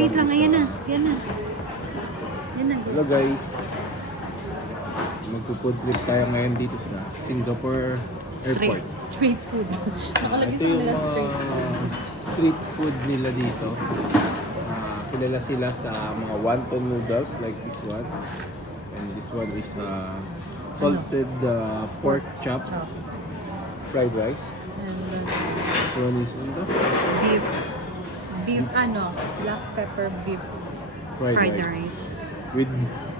wait lang. Ayan na. Yan na. Yan na. Hello guys. Magpo-food trip tayo ngayon dito sa Singapore Airport. Street food. Nakalagay Ito sa yung nila street food. street food nila dito. Kilala sila sa mga wonton noodles like this one. And this one is salted pork chop, Chop. fried rice. And This one is beef. Black pepper beef. fried Fried rice. rice. With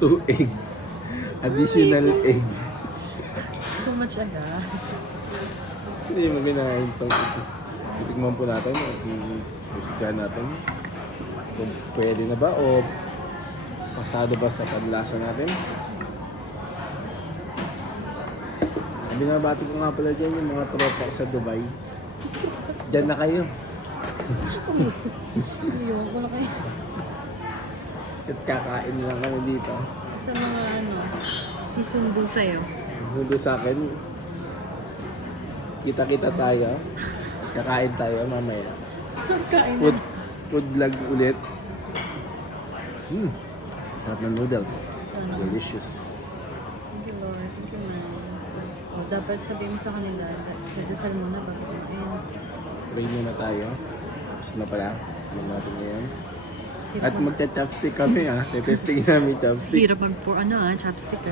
2 eggs. Additional eggs. Too much aga. Hindi mo ginahin ito. Titigman po natin at i-husga natin kung pwede na ba o pasado ba sa panlasa natin. Binabati ko nga pala dyan yung mga tropa ko sa Dubai. Diyan na kayo. Iyon ko na kayo. At kakain lang kami dito. Sa mga susundo sa'yo. Sundo sa akin. Kita-kita tayo. Kakain tayo mamaya. Kain Food, food vlog ulit. Sarap ng noodles. Delicious. Thank you, Lord. Thank you, man. O, dapat sabihin mo sa kanila, dadasal mo na bago kumain. Pray muna tayo. Tapos na pala. Ano natin ngayon. At magcha-chopstick kami Tetestingin namin chopstick. Hirap chopstick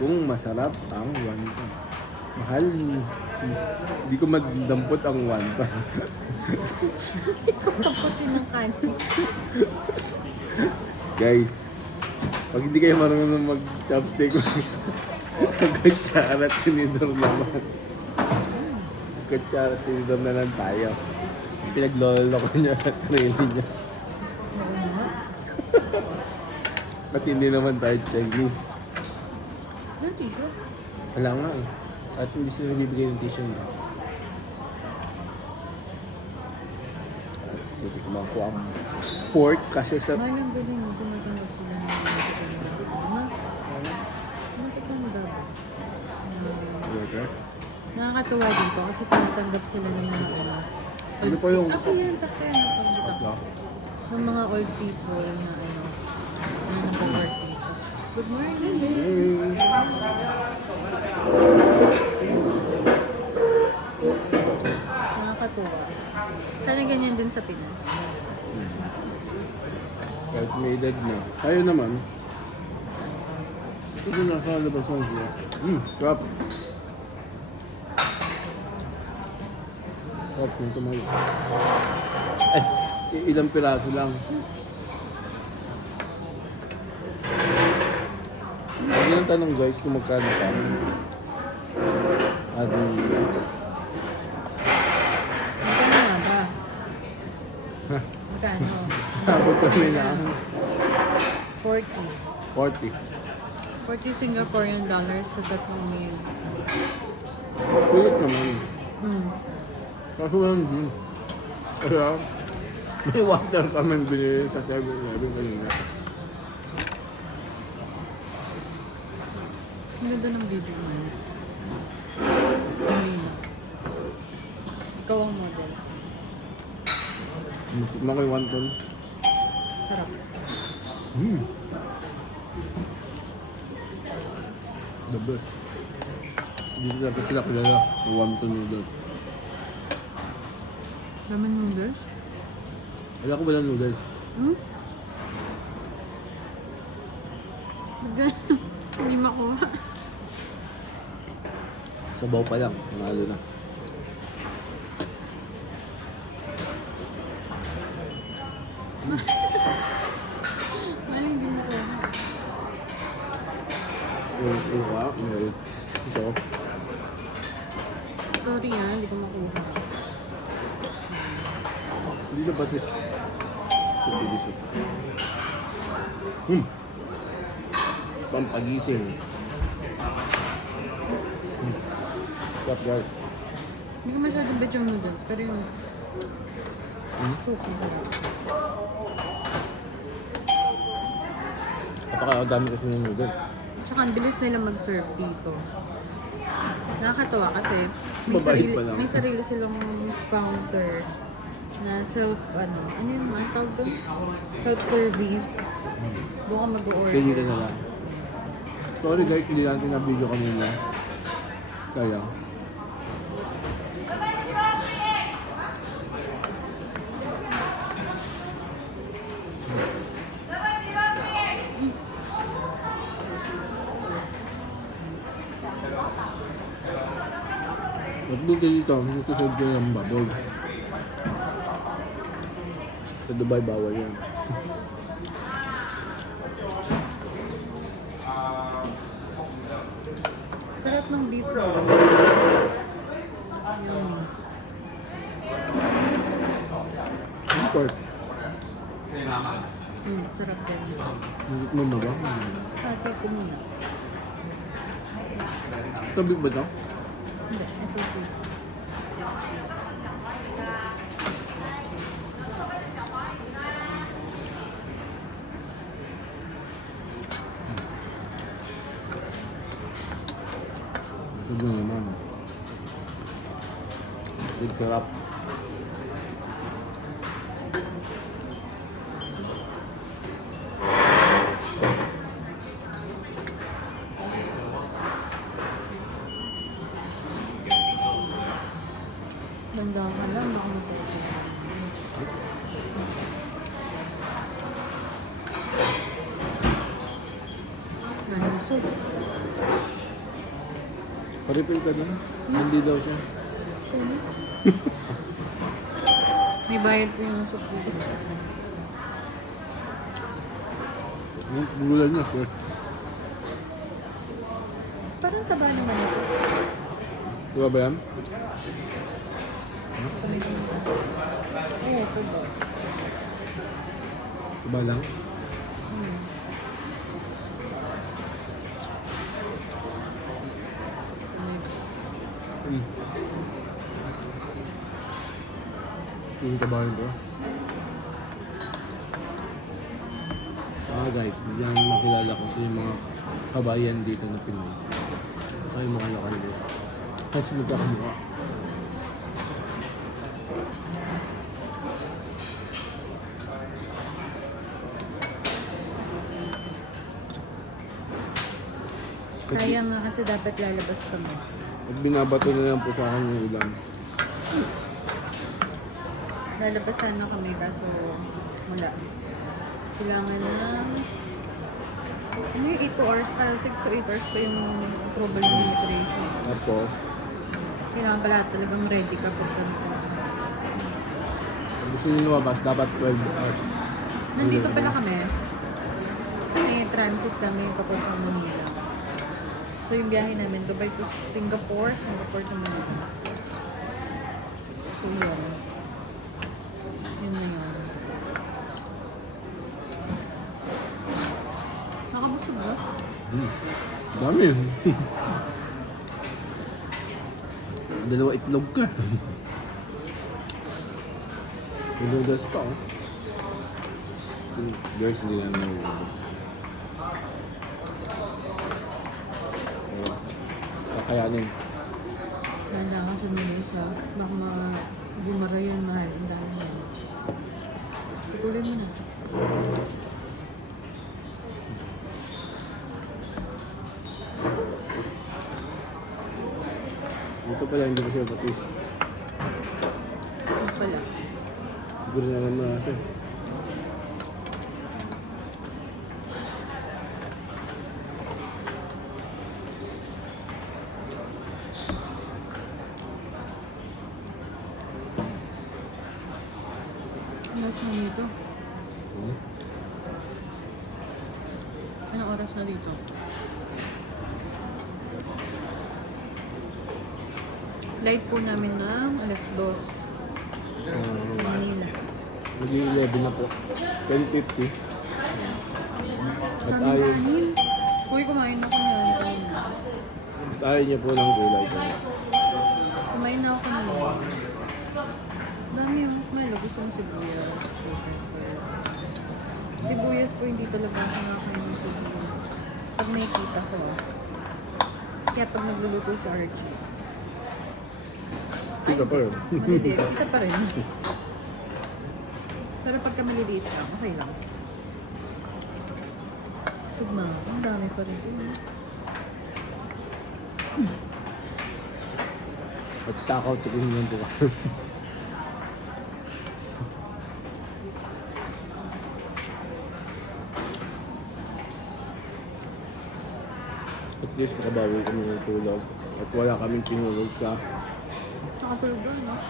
Kung masarap ang wonton. Mahal. Hindi ko madampot ang wonton. Taputin ng kanin. Guys, pag hindi kayo marunong mag-chopstick, magkatsarat tinidor naman. Magkatsarat tinidor na lang tayo. Pinaglolo ko niya sa sarili niya. At hindi naman tayo Chinese. Ano tissue? Wala nga At hindi sila nagbibigay ng tissue mo. At titikman ko ang pork kasi sa... Mahal ang galing mo, tumatanggap sila ng mga matatanggap. burger. Nakakatuwa dito kasi tumatanggap sila ng mga Ano pa yung... Ako yan, sakto yan. Ng mga old people na nag-work dito. Good morning. Nakakatuwa. Sana ganyan din sa Pinas. Kahit may edad na. Tayo naman. Ito na sa labas ng siya. Sarap. Sarap yung tumayo. Ay, ilang piraso lang. Huwag lang tanong guys kung magkano pa. Magkano nga ba? Magkano? Tapos kami na 40. 40. 40 Singaporean dollars sa tatlong meal. Kulit naman. Kaso lang din. Kaya, may water kami binili sa 7-Eleven kanina. Ang ganda ng video mo. Amina. Ikaw ang model. Tikman ko yung wonton. Sarap. The best. Dito dapat sila kilala. Yung wonton noodles. Ramen noodles? Wala ko ba ng noodles? Hindi makuha. Sabaw pa lang. Nalo na. Maling hindi makuha. Meron. Ito. Sorry hindi ko makuha. Hindi na batis. Ito delicious. Pampagising. Sarap guys. Hindi ko masyadong bet yung noodles, pero yung soup na. Napakadami kasi ng noodles. Tsaka ang bilis nila mag-serve dito. Nakakatawa kasi Mabait pa lang. may sarili silang counter na ano yung mga tawag doon? Self-service. Doon ka mag-order. Pwede ka na lang. Sorry guys, hindi natin na video kanina. Sayang. At dito, nagkasod ko ng baboy. Sa Dubai, bawal yan. Sarap ng beef roll. Yummy. Ang pork. Sarap din. Natikman mo ba? Hati ko muna. Sabi ba ito? Hindi, ito po. Sabi naman. Big sarap. Ganda ka lang, baka masarap. Nanang soup. Paripil ka din. Hindi daw siya. May bayad po yung soup dito. Gugulan niya, sir. Parang taba naman ito. Diba ba yan? Kami naman. Oo, taba. Diba lang? Hmm. Hmm. Tingin ka ba rin ito? Guys, diyan nakilala ko sa yung mga kabayan dito na Pinoy. Saka yung mga lokal dito. Kasi nagkakamukha. Sayang nga kasi dapat lalabas kami. At binabato na lang po sa akin yung ulan. Lalabas sana kami kaso wala. Kailangan ng ano yung 8 hours, 6 to 8 hours pa yung approval ng immigration. Tapos, Kailangan pala talagang ready ka pag ganito. kung gusto nyo lumabas, dapat 12 hours. Nandito pala kami. Kasi transit kami kapag ang Manila. So yung biyahe namin, Dubai to Singapore, Singapore to Manila. So yun. Yun na yun. Nakabusog ba? Dami yun. Dalawa itlog ka. Iludas pa, oh. Girls, hindi na nalulas. Kakayanin. Ganda ka sa Melissa. Baka bumara yun, mahal. Ang dami yan. Tutuloy mo na. Ito pala, hindi ko siya patis. Ito pala. Siguro na naman na siya. Oras na dito. Hmm? Anong oras na dito? Flight po namin ng alas 2. So, Manila. maging 11 na po. 10:50. At Kami ayaw, kanin. Uy, kumain ako niyan kanina. at ayaw niya po ng gulay. Guys. Kumain na ako kanina. Dami yung Milo. Gusto mo sibuyas, pepper. Sibuyas po, hindi talaga ako nakakain ng sibuyas. Pag nakikita ko. Kaya pag nagluluto sa Archie. Tika pa rin. Maliliit. Kita pa rin. pagka maliliit lang, okay lang. Busog na ako. Ang dami pa rin. At takaw, tikin yung buka. At least nakabawi kami ng tulog. At wala kaming tinulog sa Nakatulog ka, no?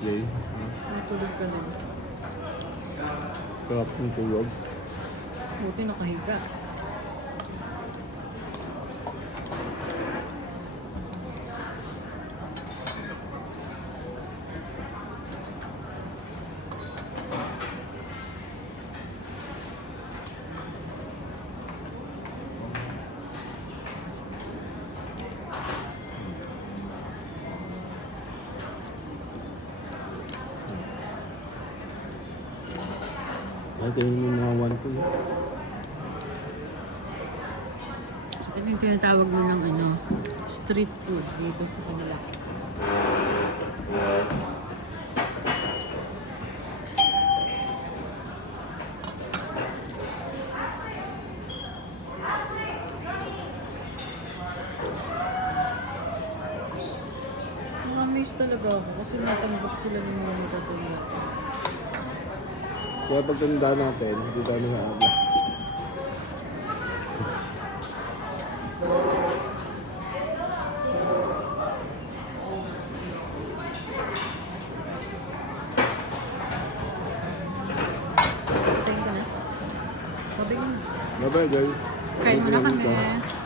play. Nakatulog ka din. Sarap ng tulog. Buti nakahiga. Ito yung mga 1-2. Ito yung tinatawag mo ng ano, street food dito sa kanila. Amaze talaga ako kasi natanggap sila ng mga matatuloy. Kaya pagtanda natin, hindi tayo nag-aabla. Patayin ka na. Mabigyan. Bye-bye guys. Kain mo na Thank you, kami.